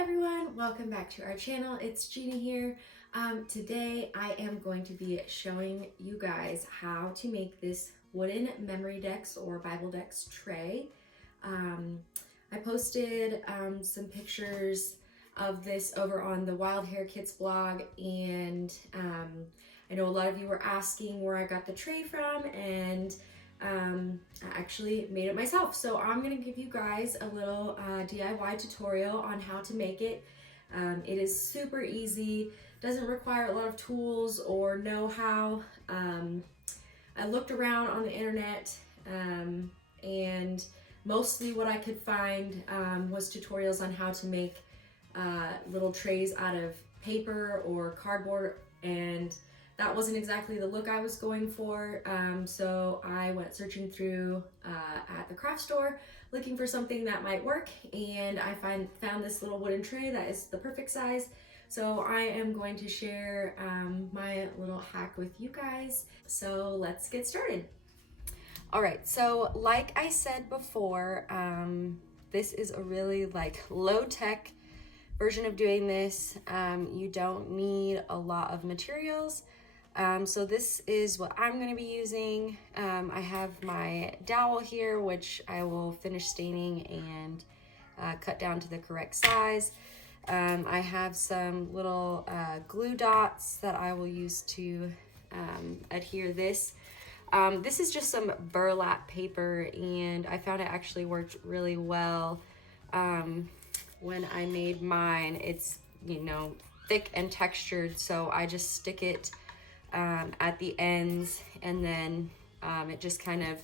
everyone, welcome back to our channel. It's Gina here. Today I am going to be showing you guys how to make this wooden Memory Dex or Bible Dex tray. I posted some pictures of this over on the Wild Hair Kits blog, and I know a lot of you were asking where I got the tray from, and I actually made it myself. So I'm gonna give you guys a little DIY tutorial on how to make it. It is super easy, doesn't require a lot of tools or know-how. I looked around on the internet and mostly what I could find was tutorials on how to make little trays out of paper or cardboard, and that wasn't exactly the look I was going for, so I went searching through at the craft store looking for something that might work, and I found this little wooden tray that is the perfect size. So I am going to share my little hack with you guys. So let's get started. All right, so like I said before, this is a really low-tech version of doing this. You don't need a lot of materials. So this is what I'm going to be using. I have my dowel here, which I will finish staining and cut down to the correct size. I have some little glue dots that I will use to adhere this. This is just some burlap paper, and I found it actually worked really well when I made mine. It's, you know, thick and textured, so I just stick it at the ends, and then it just kind of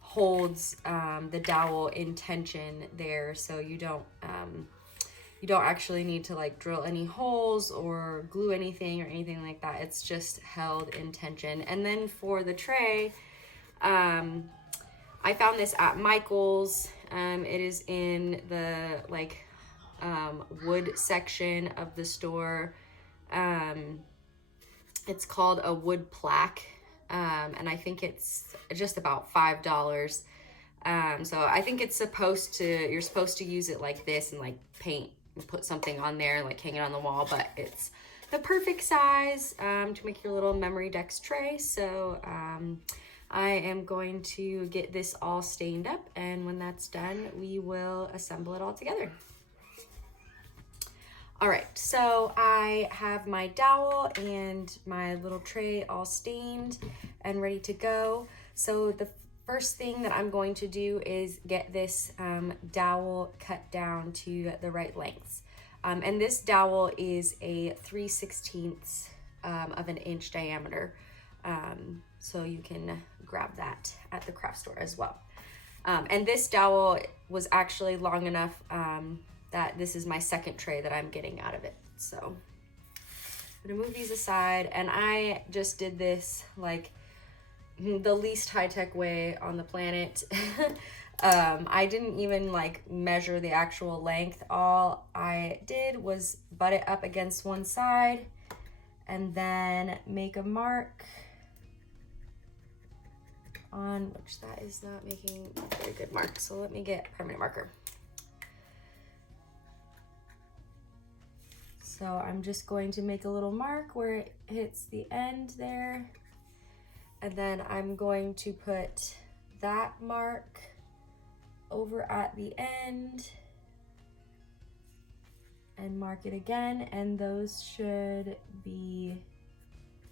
holds the dowel in tension there, so you don't actually need to drill any holes or glue anything or anything like that. It's just held in tension. And then for the tray, I found this at Michael's. It is in the wood section of the store. It's called a wood plaque, and I think it's just about $5. So I think it's you're supposed to use it like this and paint and put something on there, hang it on the wall, but it's the perfect size to make your little Memory Dex tray. So I am going to get this all stained up, and when that's done, we will assemble it all together. All right, so I have my dowel and my little tray all stained and ready to go. So the first thing that I'm going to do is get this dowel cut down to the right lengths. And this dowel is a 3/16 of an inch diameter. So you can grab that at the craft store as well. And this dowel was actually long enough that this is my second tray that I'm getting out of it. So I'm gonna move these aside, and I just did this the least high-tech way on the planet. I didn't even measure the actual length. All I did was butt it up against one side and then make a mark on, which that is not making a very good mark. So let me get a permanent marker. So I'm just going to make a little mark where it hits the end there. And then I'm going to put that mark over at the end and mark it again. And those should be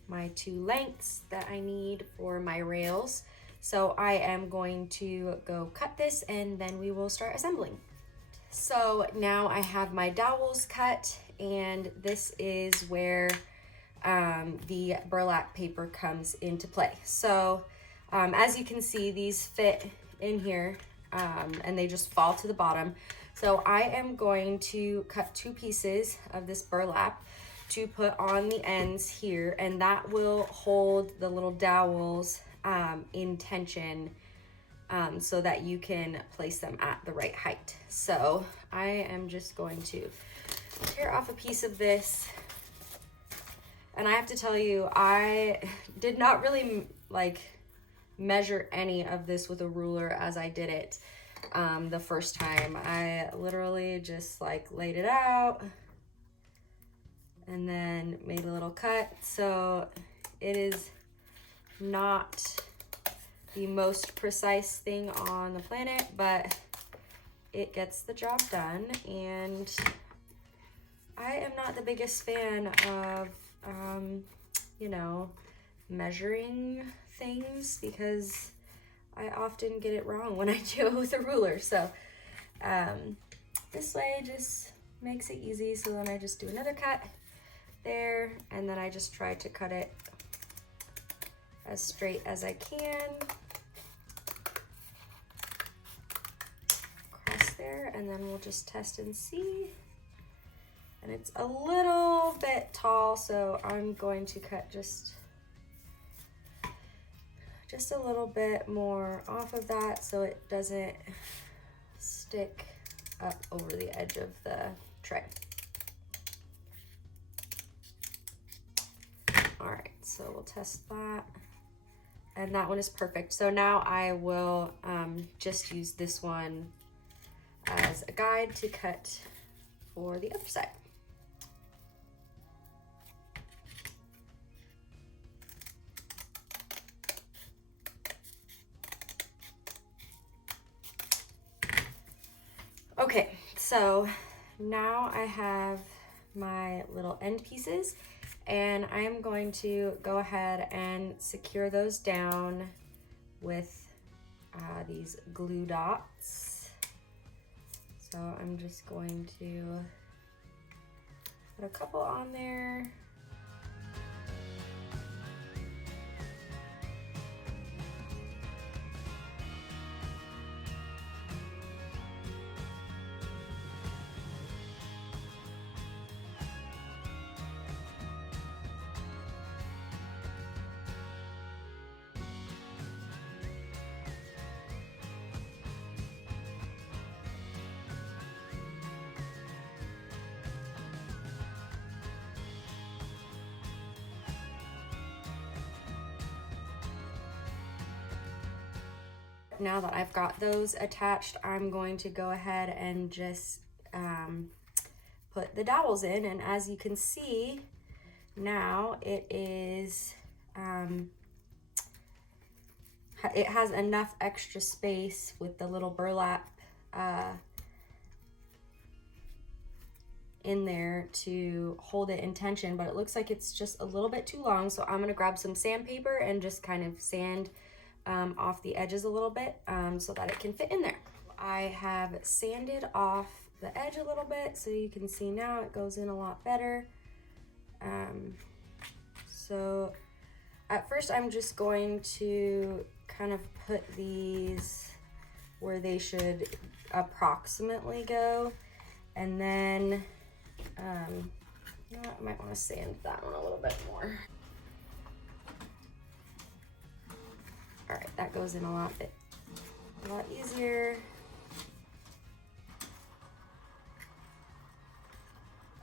my two lengths that I need for my rails. So I am going to go cut this, and then we will start assembling. So now I have my dowels cut, and this is where the burlap paper comes into play. So as you can see, these fit in here and they just fall to the bottom. So I am going to cut 2 pieces of this burlap to put on the ends here, and that will hold the little dowels in tension so that you can place them at the right height. So I am just going to tear off a piece of this. And I have to tell you, I did not really measure any of this with a ruler as I did it. the first time. I literally just like laid it out and then made a little cut. So it is not the most precise thing on the planet, but it gets the job done. And I am not the biggest fan of, you know, measuring things because I often get it wrong when I do it with a ruler. So this way just makes it easy. So then I just do another cut there, and then I just try to cut it as straight as I can. Cross there, and then we'll just test and see. And it's a little bit tall, so I'm going to cut just a little bit more off of that so it doesn't stick up over the edge of the tray. All right, so we'll test that. And that one is perfect. So now I will just use this one as a guide to cut for the other side. Okay, so now I have my little end pieces, and I am going to go ahead and secure those down with these glue dots. So I'm just going to put a couple on there. Now that I've got those attached, I'm going to go ahead and just put the dowels in. And as you can see, now it is, it has enough extra space with the little burlap in there to hold it in tension, but it looks like it's just a little bit too long. So I'm gonna grab some sandpaper and just kind of sand off the edges a little bit so that it can fit in there. I have sanded off the edge a little bit, so you can see now it goes in a lot better. So at first I'm just going to kind of put these where they should approximately go, and then you know what, I might want to sand that one a little bit more. All right, that goes in a lot easier.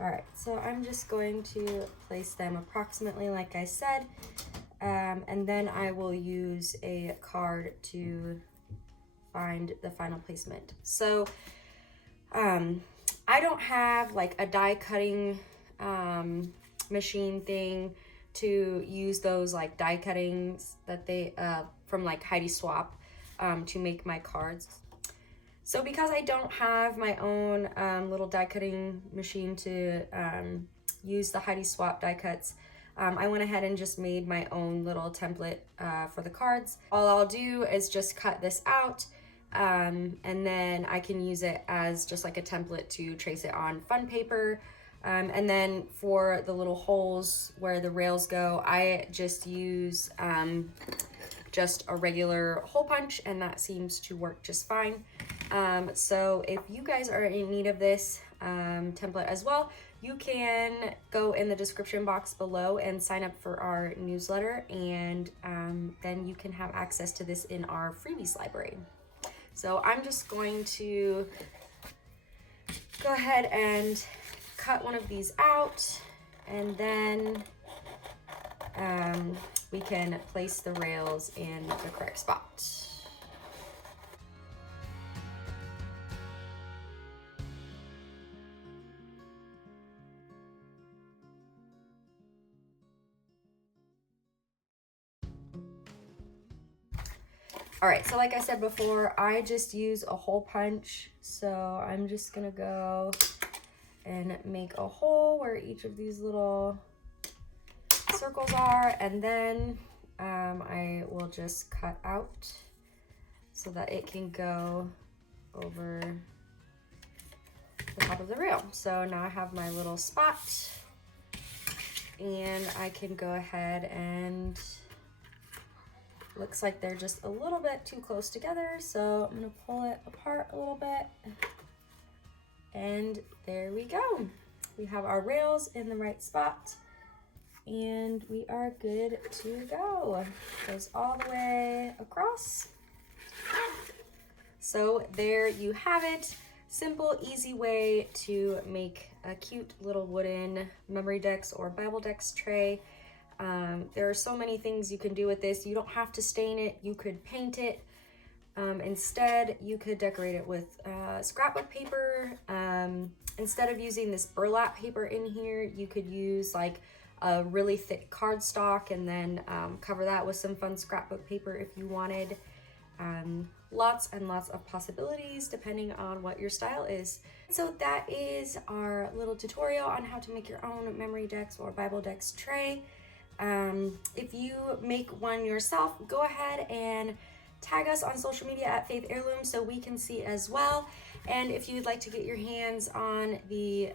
All right, so I'm just going to place them approximately like I said, and then I will use a card to find the final placement. So I don't have like a die cutting machine thing to use those like die cuttings that they from like Heidi Swap to make my cards. So because I don't have my own little die cutting machine to use the Heidi Swap die cuts, I went ahead and just made my own little template for the cards. All I'll do is just cut this out, and then I can use it as just like a template to trace it on fun paper. And then for the little holes where the rails go, I just use just a regular hole punch, and that seems to work just fine. So if you guys are in need of this template as well, you can go in the description box below and sign up for our newsletter, and then you can have access to this in our freebies library. So I'm just going to go ahead and cut one of these out, and then we can place the rails in the correct spot. All right, so like I said before, I just use a hole punch. So I'm just gonna go and make a hole where each of these little circles are, and then I will just cut out so that it can go over the top of the reel. So now I have my little spot, and I can go ahead and, looks like they're just a little bit too close together, so I'm gonna pull it apart a little bit, and there we go. We have our rails in the right spot, and we are good to go. Goes all the way across. So there you have it. Simple, easy way to make a cute little wooden Memory Dex or Bible Dex tray. There are so many things you can do with this. You don't have to stain it. You could paint it. Instead, you could decorate it with scrapbook paper. Instead of using this burlap paper in here, you could use like a really thick cardstock and then cover that with some fun scrapbook paper if you wanted. Lots and lots of possibilities depending on what your style is. So that is our little tutorial on how to make your own Memory Dex or Bible Dex tray. If you make one yourself, go ahead and tag us on social media at Faith Heirloom so we can see as well. And if you'd like to get your hands on the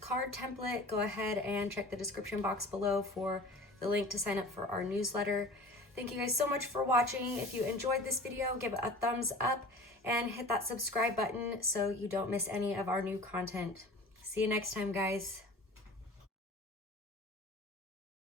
card template, go ahead and check the description box below for the link to sign up for our newsletter. Thank you guys so much for watching. If you enjoyed this video, give it a thumbs up and hit that subscribe button so you don't miss any of our new content. See you next time, guys.